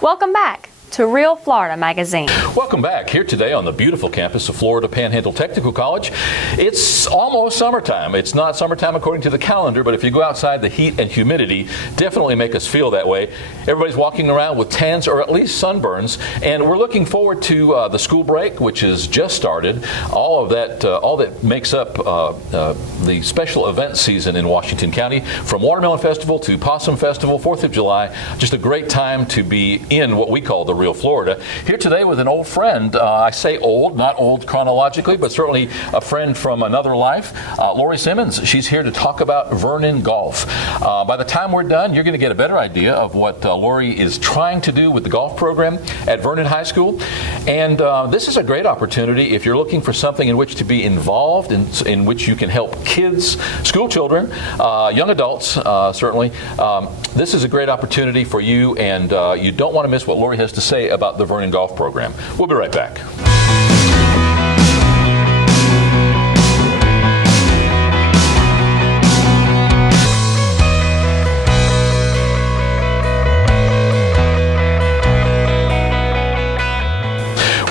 Welcome back to Real Florida Magazine. Welcome back. Here today on the beautiful campus of Florida Panhandle Technical College. It's almost summertime. It's not summertime according to the calendar, but if you go outside, the heat and humidity definitely make us feel that way. Everybody's walking around with tans or at least sunburns, and we're looking forward to the school break, which has just started. All that makes up the special event season in Washington County, from Watermelon Festival to Possum Festival, 4th of July. Just a great time to be in what we call the Real Florida. Here today with an old friend. I say old, not old chronologically, but certainly a friend from another life. Laurie Simmons. She's here to talk about Vernon golf. By the time we're done, you're going to get a better idea of what Laurie is trying to do with the golf program at Vernon High School. And this is a great opportunity if you're looking for something in which to be involved, in which you can help kids, school children, young adults, certainly. This is a great opportunity for you, and you don't want to miss what Laurie has to say about the Vernon golf program. We'll be right back.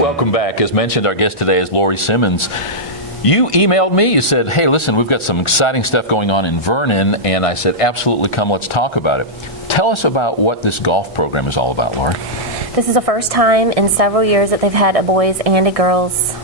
Welcome back. As mentioned, our guest today is Laurie Simmons. You emailed me. You said, hey, listen, we've got some exciting stuff going on in Vernon. And I said, absolutely, come, let's talk about it. Tell us about what this golf program is all about, Laurie. This is the first time in several years that they've had a boys and a girls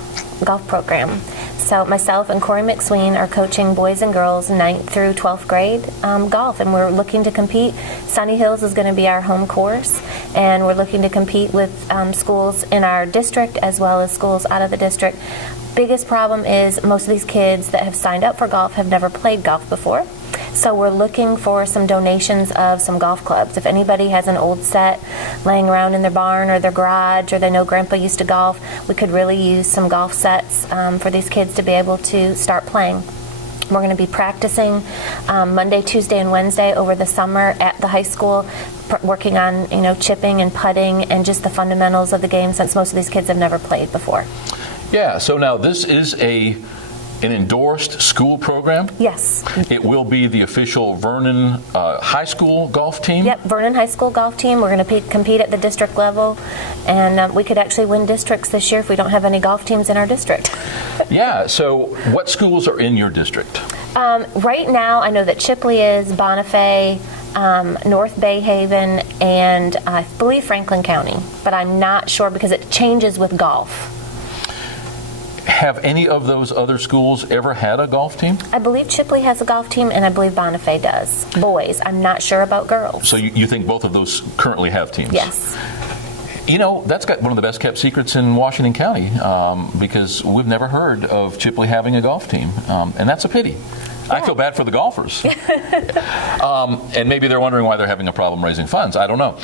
golf program. So myself and Corey McSween are coaching boys and girls 9th through 12th grade golf, and we're looking to compete. Sunny Hills is going to be our home course, and we're looking to compete with schools in our district as well as schools out of the district. Biggest problem is most of these kids that have signed up for golf have never played golf before. So we're looking for some donations of some golf clubs. If anybody has an old set laying around in their barn or their garage, or they know Grandpa used to golf, we could really use some golf sets for these kids to be able to start playing. We're going to be practicing Monday, Tuesday, and Wednesday over the summer at the high school, working on chipping and putting and just the fundamentals of the game, since most of these kids have never played before. Yeah, so now this is an endorsed school program? Yes. It will be the official Vernon High School golf team? Yep, Vernon High School golf team. We're going to compete at the district level, and we could actually win districts this year if we don't have any golf teams in our district. Yeah, so what schools are in your district? Right now, I know that Chipley is, Bonifay, North Bay Haven, and I believe Franklin County, but I'm not sure because it changes with golf. Have any of those other schools ever had a golf team? I believe Chipley has a golf team, and I believe Bonifay does. Boys. I'm not sure about girls. So you think both of those currently have teams? Yes. That's got one of the best kept secrets in Washington County, because we've never heard of Chipley having a golf team, and that's a pity. I feel bad for the golfers. And maybe they're wondering why they're having a problem raising funds. I don't know.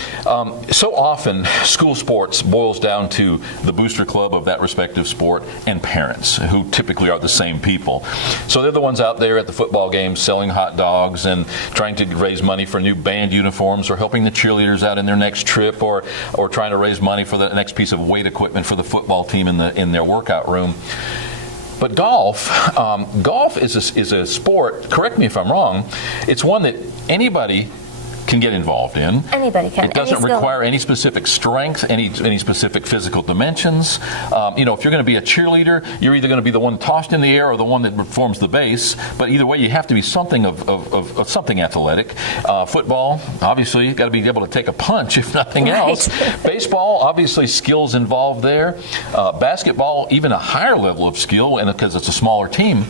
So often, school sports boils down to the booster club of that respective sport and parents, who typically are the same people. So they're the ones out there at the football games selling hot dogs and trying to raise money for new band uniforms, or helping the cheerleaders out in their next trip, or trying to raise money for the next piece of weight equipment for the football team in their workout room. But golf is a sport, correct me if I'm wrong, it's one that anybody can get involved in. Anybody can. It doesn't require any specific strength, any specific physical dimensions. If you're going to be a cheerleader, you're either going to be the one tossed in the air or the one that performs the base. But either way, you have to be something of something athletic. Football, obviously, you've got to be able to take a punch, if nothing else. Baseball, obviously, skills involved there. Basketball, even a higher level of skill, and because it's a smaller team.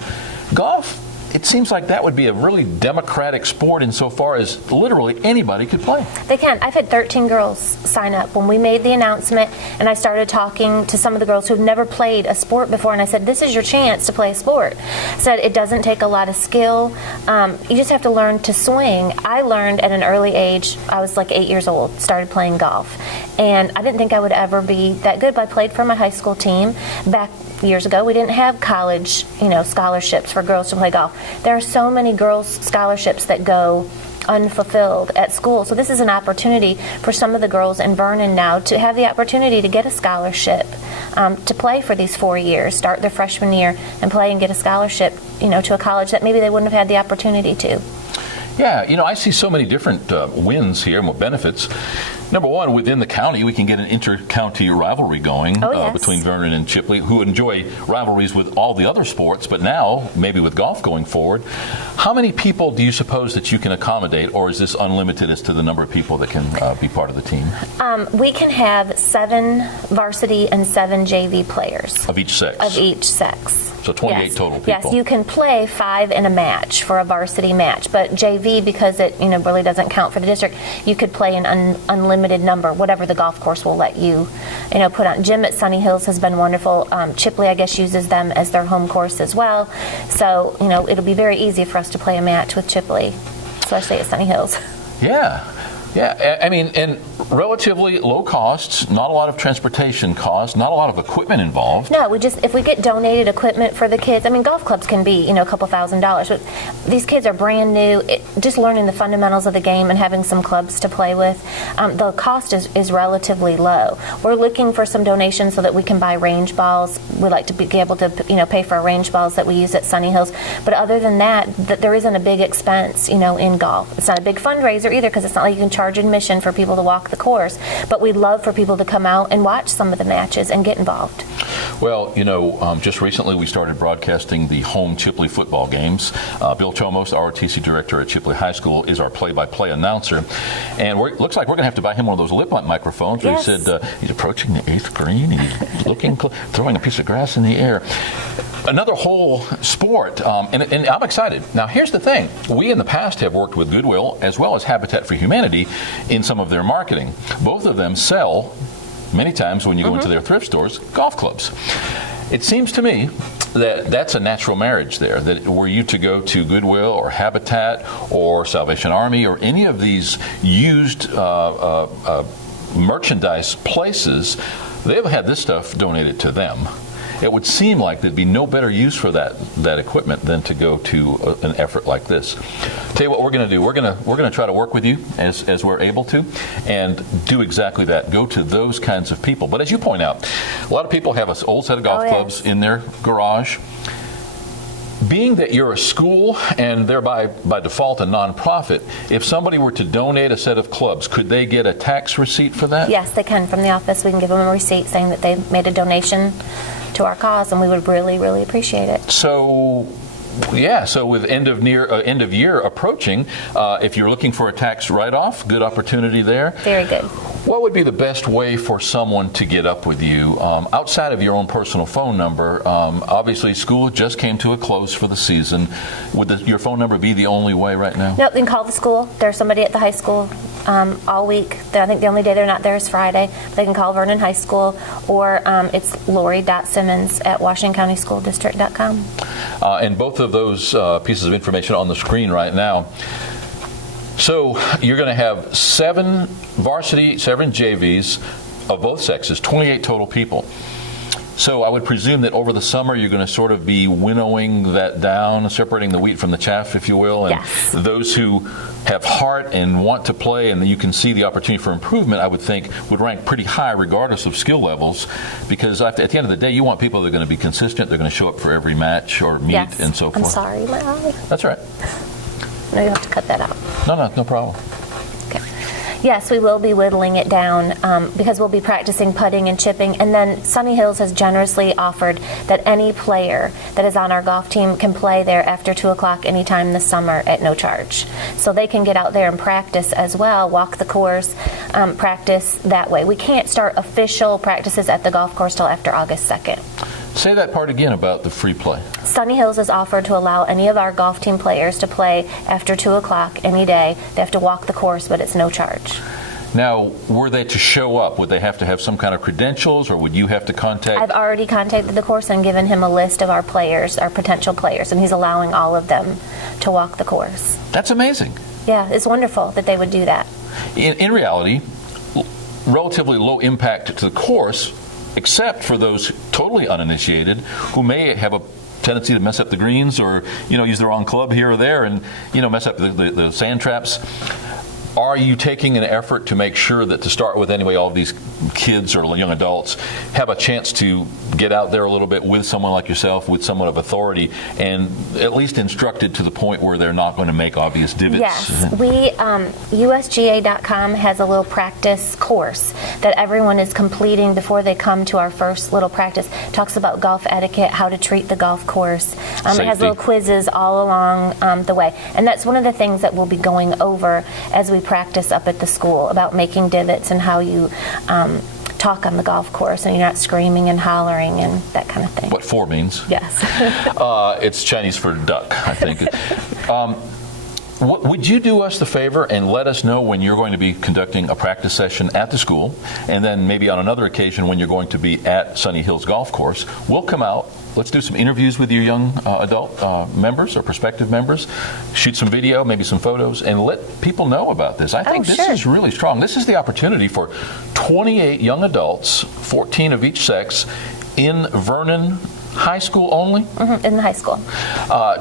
Golf, it seems like that would be a really democratic sport insofar as literally anybody could play. They can. I've had 13 girls sign up. When we made the announcement and I started talking to some of the girls who've never played a sport before, and I said, this is your chance to play a sport. I said, it doesn't take a lot of skill. You just have to learn to swing. I learned at an early age. I was like 8 years old, started playing golf. And I didn't think I would ever be that good, but I played for my high school team. Back years ago, we didn't have college, scholarships for girls to play golf. There are so many girls' scholarships that go unfulfilled at school. So this is an opportunity for some of the girls in Vernon now to have the opportunity to get a scholarship, to play for these 4 years, start their freshman year and play and get a scholarship, to a college that maybe they wouldn't have had the opportunity to. Yeah, I see so many different wins here and benefits. Number one, within the county, we can get an inter-county rivalry going between Vernon and Chipley, who enjoy rivalries with all the other sports, but now, maybe with golf going forward. How many people do you suppose that you can accommodate, or is this unlimited as to the number of people that can be part of the team? We can have 7 varsity and 7 JV players. Of each sex? Of each sex. So 28 total people. Yes, you can play 5 in a match for a varsity match, but JV, because it really doesn't count for the district, you could play an unlimited number, whatever the golf course will let you put on. Jim at Sunny Hills has been wonderful. Chipley, I guess, uses them as their home course as well. So it'll be very easy for us to play a match with Chipley, especially at Sunny Hills. Yeah. I mean, and relatively low costs, not a lot of transportation costs, not a lot of equipment involved. No, if we get donated equipment for the kids, I mean, golf clubs can be, a couple $1,000s, but these kids are brand new. Just learning the fundamentals of the game and having some clubs to play with, the cost is relatively low. We're looking for some donations so that we can buy range balls. We like to be able to, pay for our range balls that we use at Sunny Hills. But other than that, there isn't a big expense, in golf. It's not a big fundraiser either, because it's not like you can charge admission for people to walk the course, but we'd love for people to come out and watch some of the matches and get involved. Well, just recently we started broadcasting the home Chipley football games. Bill Chomos, our ROTC director at Chipley High School, is our play-by-play announcer, and it looks like we're going to have to buy him one of those lip-on microphones. Yes. He said he's approaching the 8th green, he's looking, throwing a piece of grass in the air. Another whole sport, and I'm excited. Now, here's the thing. We in the past have worked with Goodwill as well as Habitat for Humanity in some of their marketing. Both of them sell, many times when you go into their thrift stores, golf clubs. It seems to me that that's a natural marriage there, that were you to go to Goodwill or Habitat or Salvation Army or any of these used merchandise places, they've had this stuff donated to them. It would seem like there'd be no better use for that equipment than to go to an effort like this. Tell you what we're going to do. We're going to try to work with you as we're able to, and do exactly that. Go to those kinds of people. But as you point out, a lot of people have an old set of golf clubs in their garage. Being that you're a school and thereby by default a nonprofit, if somebody were to donate a set of clubs, could they get a tax receipt for that? Yes, they can. From the office, we can give them a receipt saying that they made a donation to our cause, and we would really, really appreciate it. So with end of year approaching, if you're looking for a tax write-off, good opportunity there. Very good. What would be the best way for someone to get up with you outside of your own personal phone number? Obviously, school just came to a close for the season. Would your phone number be the only way right now? No, they can call the school. There's somebody at the high school all week. I think the only day they're not there is Friday. They can call Vernon High School, or it's Laurie.Simmons@WashingtonCountySchoolDistrict.com. And both of those pieces of information on the screen right now. So you're going to have 7 varsity, 7 JVs of both sexes, 28 total people. So I would presume that over the summer you're going to sort of be winnowing that down, separating the wheat from the chaff, if you will. And yes. Those who have heart and want to play and you can see the opportunity for improvement, I would think, would rank pretty high regardless of skill levels, because at the end of the day, you want people that are going to be consistent, they're going to show up for every match or meet and so forth. I'm sorry, my eye. That's all right. No, you have to cut that out. No problem. Okay. Yes, we will be whittling it down because we'll be practicing putting and chipping. And then Sunny Hills has generously offered that any player that is on our golf team can play there after 2 o'clock anytime this summer at no charge. So they can get out there and practice as well, walk the course, practice that way. We can't start official practices at the golf course till after August 2nd. Say that part again about the free play. Sunny Hills has offered to allow any of our golf team players to play after 2 o'clock any day. They have to walk the course, but it's no charge. Now, were they to show up, would they have to have some kind of credentials, or would you have to contact? I've already contacted the course and given him a list of our players, our potential players, and he's allowing all of them to walk the course. That's amazing. Yeah, it's wonderful that they would do that. In reality, relatively low impact to the course, except for those totally uninitiated who may have a tendency to mess up the greens or use the wrong club here or there and mess up the sand traps. Are you taking an effort to make sure that, to start with anyway, all of these kids or young adults have a chance to get out there a little bit with someone like yourself, with someone of authority, and at least instructed to the point where they're not going to make obvious divots? Yes. We, USGA.com has a little practice course that everyone is completing before they come to our first little practice. It talks about golf etiquette, how to treat the golf course. It has little quizzes all along the way. And that's one of the things that we'll be going over as we practice up at the school, about making divots and how you talk on the golf course and you're not screaming and hollering and that kind of thing. What for means? Yes. It's Chinese for duck, I think. Would you do us the favor and let us know when you're going to be conducting a practice session at the school, and then maybe on another occasion when you're going to be at Sunny Hills Golf Course? We'll come out. Let's do some interviews with your young adult members or prospective members, shoot some video, maybe some photos, and let people know about this. I think this is really strong. This is the opportunity for 28 young adults, 14 of each sex, in Vernon High School only? Mm-hmm, in the high school.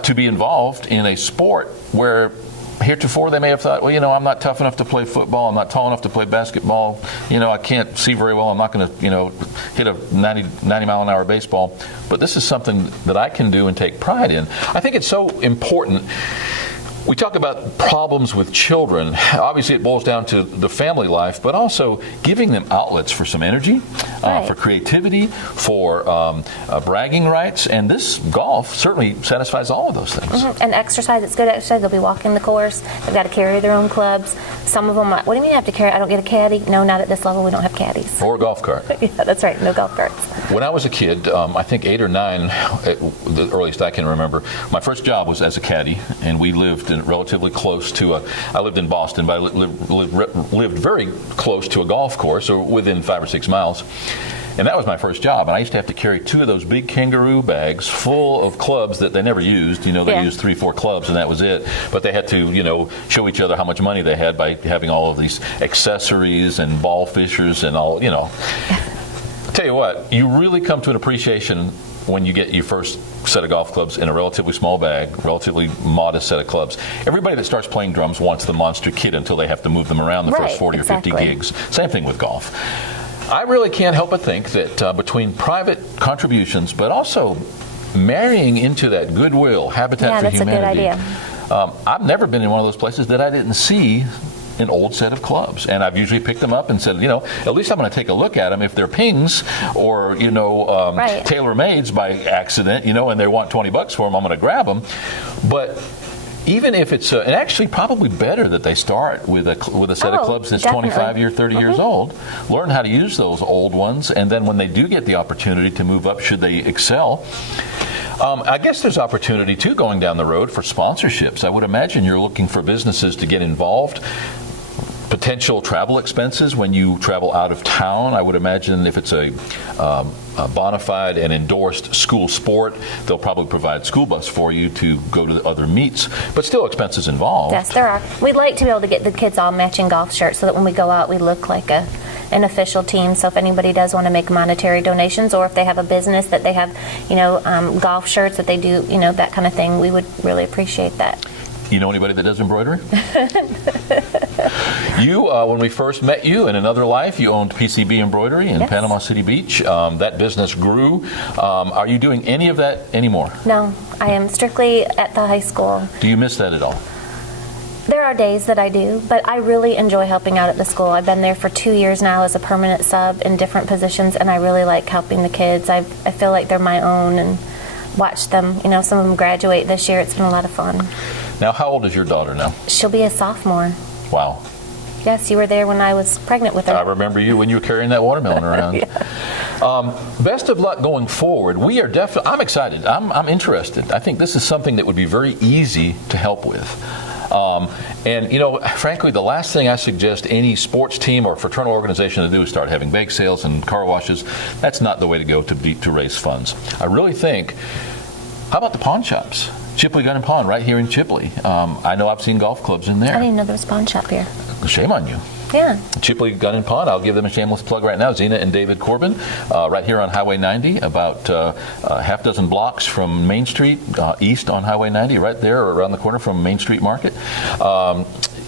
To be involved in a sport where heretofore they may have thought, well, I'm not tough enough to play football, I'm not tall enough to play basketball, I can't see very well, I'm not going to, hit a 90 mile an hour baseball. But this is something that I can do and take pride in. I think it's so important. We talk about problems with children. Obviously, it boils down to the family life, but also giving them outlets for some energy, for creativity, for bragging rights. And this golf certainly satisfies all of those things. Mm-hmm. And exercise, it's good exercise. They'll be walking the course. They've got to carry their own clubs. Some of them, what do you mean you have to carry? I don't get a caddy. No, not at this level. We don't have caddies. Or a golf cart. Yeah, that's right. No golf carts. When I was a kid, I think 8 or 9, at the earliest I can remember, my first job was as a caddy, and we lived relatively close to I lived in Boston, but I lived very close to a golf course, or within 5 or 6 miles. And that was my first job. And I used to have to carry 2 of those big kangaroo bags full of clubs that they never used. They used 3, 4 clubs, and that was it. But they had to, show each other how much money they had by having all of these accessories and ball fishers and all, I'll tell you what, you really come to an appreciation when you get your first set of golf clubs in a relatively small bag, relatively modest set of clubs. Everybody that starts playing drums wants the monster kit until they have to move them around the first 40 or 50 gigs. Same thing with golf. I really can't help but think that between private contributions, but also marrying into that goodwill, Habitat for Humanity. Yeah, that's a good idea. I've never been in one of those places that I didn't see an old set of clubs, and I've usually picked them up and said, at least I'm going to take a look at them. If they're pings or tailor-mades by accident, and they want $20 for them, I'm going to grab them. But even if it's and actually probably better that they start with a set of clubs that's 25 30 years old, learn how to use those old ones, and then when they do get the opportunity to move up, should they excel, I guess there's opportunity too going down the road for sponsorships. I would imagine you're looking for businesses to get involved. Potential travel expenses when you travel out of town. I would imagine if it's a bona fide and endorsed school sport, they'll probably provide school bus for you to go to the other meets, but still expenses involved. Yes, there are. We'd like to be able to get the kids all matching golf shirts so that when we go out, we look like an official team. So if anybody does want to make monetary donations, or if they have a business that they have, golf shirts that they do, that kind of thing, we would really appreciate that. You know anybody that does embroidery? You, when we first met you in another life, you owned PCB Embroidery in Panama City Beach. That business grew. Are you doing any of that anymore? No, I am strictly at the high school. Do you miss that at all? There are days that I do, but I really enjoy helping out at the school. I've been there for 2 years now as a permanent sub in different positions, and I really like helping the kids. I feel like they're my own, and watch them. Some of them graduate this year. It's been a lot of fun. Now, how old is your daughter now? She'll be a sophomore. Wow. Yes, you were there when I was pregnant with her. I remember you when you were carrying that watermelon around. Best of luck going forward. We are definitely. I'm excited. I'm interested. I think this is something that would be very easy to help with. Frankly, the last thing I suggest any sports team or fraternal organization to do is start having bake sales and car washes. That's not the way to go to raise funds. I really think. How about the pawn shops? Chipley Gun and Pawn right here in Chipley. I know I've seen golf clubs in there. I didn't know there was a pawn shop here. Shame on you. Yeah. Chipley Gun and Pawn, I'll give them a shameless plug right now. Zena and David Corbin, right here on Highway 90, about half dozen blocks from Main Street, east on Highway 90, right there around the corner from Main Street Market.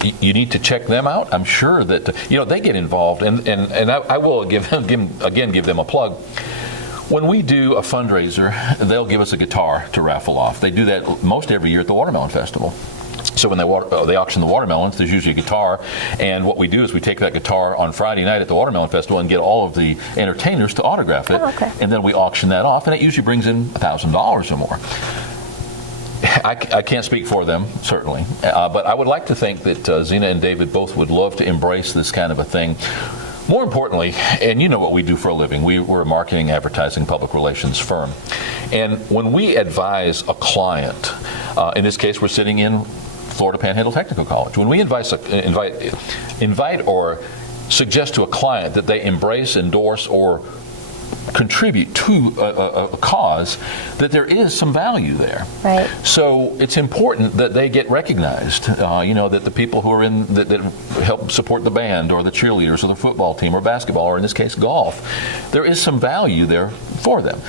you need to check them out. I'm sure that they get involved, and I will give them a plug. When we do a fundraiser, they'll give us a guitar to raffle off. They do that most every year at the Watermelon Festival. So when they auction the watermelons, there's usually a guitar, and what we do is we take that guitar on Friday night at the Watermelon Festival and get all of the entertainers to autograph it, and then we auction that off, and it usually brings in $1,000 or more. I can't speak for them, certainly, but I would like to think that Zena and David both would love to embrace this kind of a thing. More importantly, and you know what we do for a living, we're a marketing, advertising, public relations firm. And when we advise a client, in this case we're sitting in Florida Panhandle Technical College, when we invite or suggest to a client that they embrace, endorse, or contribute to a cause, that there is some value there. Right. So it's important that they get recognized. That the people who are that help support the band or the cheerleaders or the football team or basketball or in this case golf, there is some value there for them.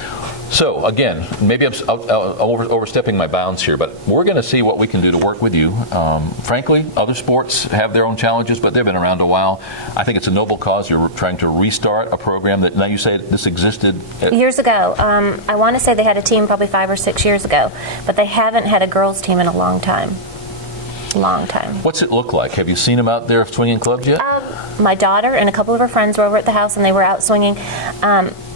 So again, maybe I'm overstepping my bounds here, but we're going to see what we can do to work with you. Frankly, other sports have their own challenges, but they've been around a while. I think it's a noble cause. You're trying to restart a program that now you say this existed years ago. I want to say they had a team probably 5 or 6 years ago, but they haven't had a girls team in a long time. What's it look like? Have you seen them out there swinging clubs yet? My daughter and a couple of her friends were over at the house, and they were out swinging.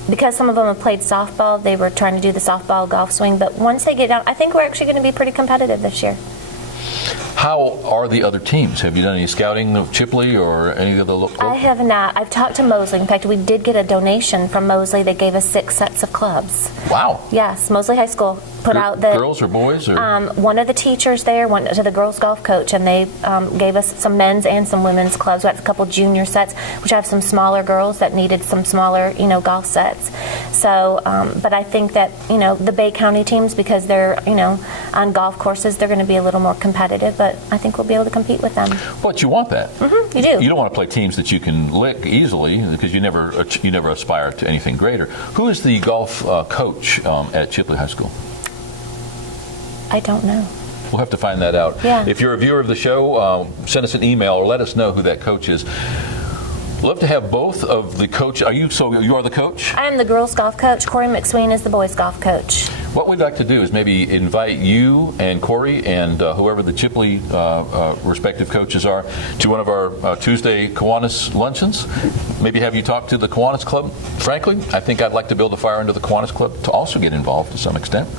Because some of them have played softball, they were trying to do the softball golf swing. But once they get down, I think we're actually going to be pretty competitive this year. How are the other teams? Have you done any scouting of Chipley or any of the local? I have not. I've talked to Mosley. In fact, we did get a donation from Mosley. They gave us 6 sets of clubs. Wow. Yes, Mosley High School put out the girls or boys or one of the teachers there went to the girls golf coach, and they gave us some men's and some women's clubs. We had a couple junior sets, which have some smaller girls that needed some smaller golf sets. So but I think that the Bay County teams, because they're on golf courses, they're going to be a little more competitive, but I think we'll be able to compete with them. But you want that. Mm-hmm, you do. You don't want to play teams that you can lick easily, because you never aspire to anything greater. Who is the golf coach at Chipley High School? I don't know. We'll have to find that out. Yeah. If you're a viewer of the show, send us an email or let us know who that coach is. Love to have both of the coach. You are the coach? I am the girls golf coach. Corey McSween is the boys golf coach. What we'd like to do is maybe invite you and Corey and whoever the Chipley respective coaches are to one of our Tuesday Kiwanis luncheons. Maybe have you talk to the Kiwanis Club. Frankly, I think I'd like to build a fire under the Kiwanis Club to also get involved to some extent.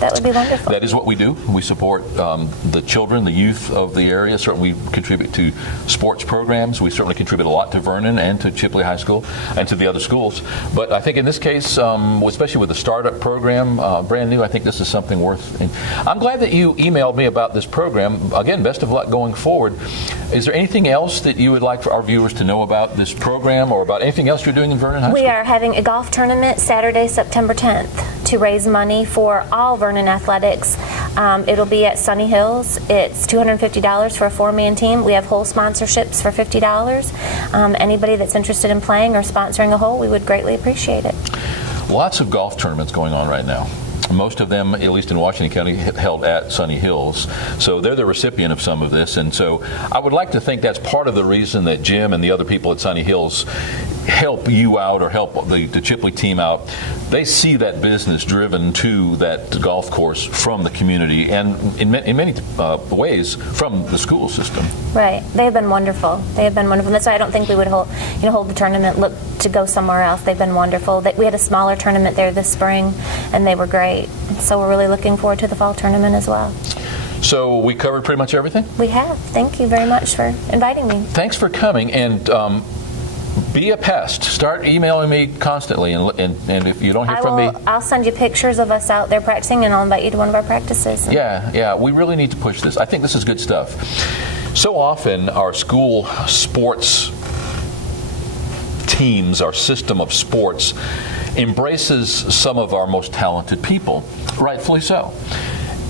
That would be wonderful. That is what we do. We support the children, the youth of the area. Certainly we contribute to sports programs. We certainly contribute a lot to Vernon and to Chipley High School and to the other schools. But I think in this case, especially with the startup program, brand new, I think this is something worth. I'm glad that you emailed me about this program. Again, best of luck going forward. Is there anything else that you would like for our viewers to know about this program or about anything else you're doing in Vernon High School? We are having a golf tournament Saturday, September 10th to raise money for all Vernon athletics. It'll be at Sunny Hills. It's $250 for a 4-man team. We have hole sponsorships for $50. Anybody that's interested in playing or sponsoring a hole, we would greatly appreciate it. Lots of golf tournaments going on right now. Most of them, at least in Washington County, held at Sunny Hills. So they're the recipient of some of this. And so I would like to think that's part of the reason that Jim and the other people at Sunny Hills help you out or help the Chipley team out. They see that business driven to that golf course from the community and in many ways from the school system. Right. They have been wonderful. That's why I don't think we would hold the tournament, look to go somewhere else. They've been wonderful. We had a smaller tournament there this spring, and they were great. So we're really looking forward to the fall tournament as well. So we covered pretty much everything? We have. Thank you very much for inviting me. Thanks for coming, and be a pest. Start emailing me constantly, and if you don't hear from me, I'll send you pictures of us out there practicing, and I'll invite you to one of our practices. Yeah, we really need to push this. I think this is good stuff. So often our school sports teams, our system of sports, embraces some of our most talented people, rightfully so.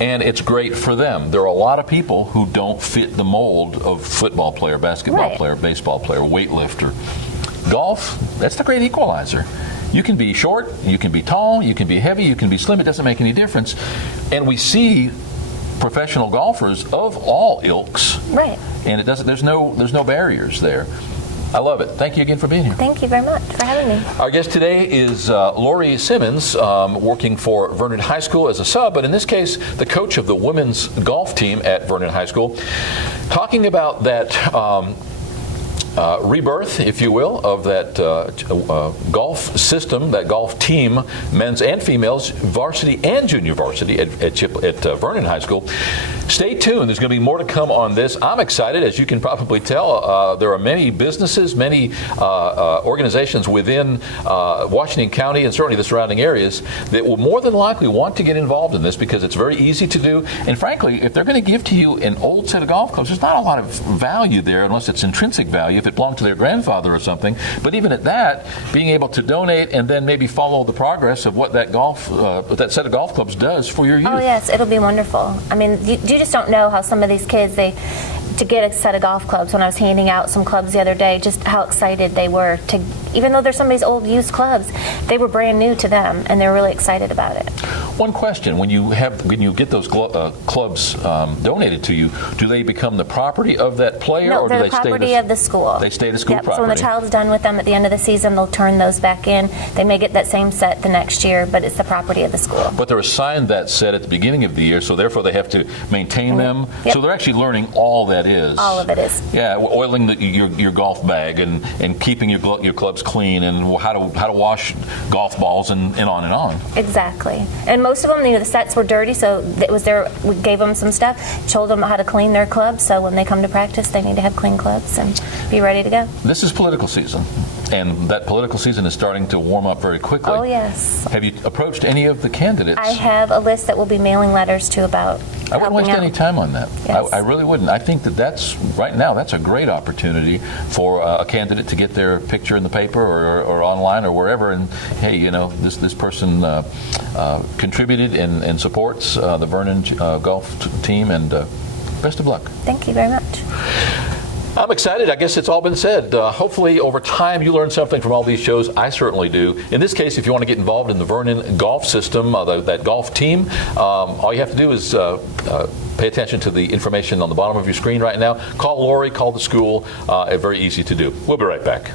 And it's great for them. There are a lot of people who don't fit the mold of football player, basketball player, baseball player, weightlifter. Golf, that's the great equalizer. You can be short, you can be tall, you can be heavy, you can be slim. It doesn't make any difference. And we see professional golfers of all ilks. Right. And there's no barriers there. I love it. Thank you again for being here. Thank you very much for having me. Our guest today is Laurie Simmons, working for Vernon High School as a sub, but in this case, the coach of the women's golf team at Vernon High School, talking about that rebirth, if you will, of that golf system, that golf team, men's and females, varsity and junior varsity at Vernon High School. Stay tuned. There's going to be more to come on this. I'm excited, as you can probably tell. There are many businesses, many organizations within Washington County and certainly the surrounding areas that will more than likely want to get involved in this because it's very easy to do. And frankly, if they're going to give to you an old set of golf clubs, there's not a lot of value there unless it's intrinsic value, if it belonged to their grandfather or something. But even at that, being able to donate and then maybe follow the progress of what that that set of golf clubs does for your youth. Oh yes, it'll be wonderful. I mean, you just don't know how some of these kids, to get a set of golf clubs. When I was handing out some clubs the other day, just how excited they were to, even though they're somebody's old used clubs, they were brand new to them and they're really excited about it. One question: when you get those clubs donated to you, do they become the property of that player, No, or they're do they the property of the school. They stay the school Yep. property. So when the child's done with them at the end of the season, they'll turn those back in. They may get that same set the next year, but it's the property of the school. But they're assigned that set at the beginning of the year, so therefore they have to maintain them. Yep. So they're actually learning all that is. All of it is. Yeah, oiling your golf bag and keeping your clubs clean and how to wash golf balls and on and on. Exactly. And most of them, the sets were dirty, so we gave them some stuff, told them how to clean their clubs, so when they come to practice, they need to have clean clubs and be ready to go. This is political season, and that political season is starting to warm up very quickly. Oh, yes. Have you approached any of the candidates? I have a list that we'll be mailing letters to about I wouldn't waste any time on that. Yes. I really wouldn't. I think that's right now, that's a great opportunity for a candidate to get their picture in the paper or online or wherever, and hey, this person contributed and supports the Vernon golf team, and best of luck. Thank you very much. I'm excited. I guess it's all been said. Hopefully, over time, you learn something from all these shows. I certainly do. In this case, if you want to get involved in the Vernon golf system, that golf team, all you have to do is pay attention to the information on the bottom of your screen right now. Call Laurie, call the school. Very easy to do. We'll be right back.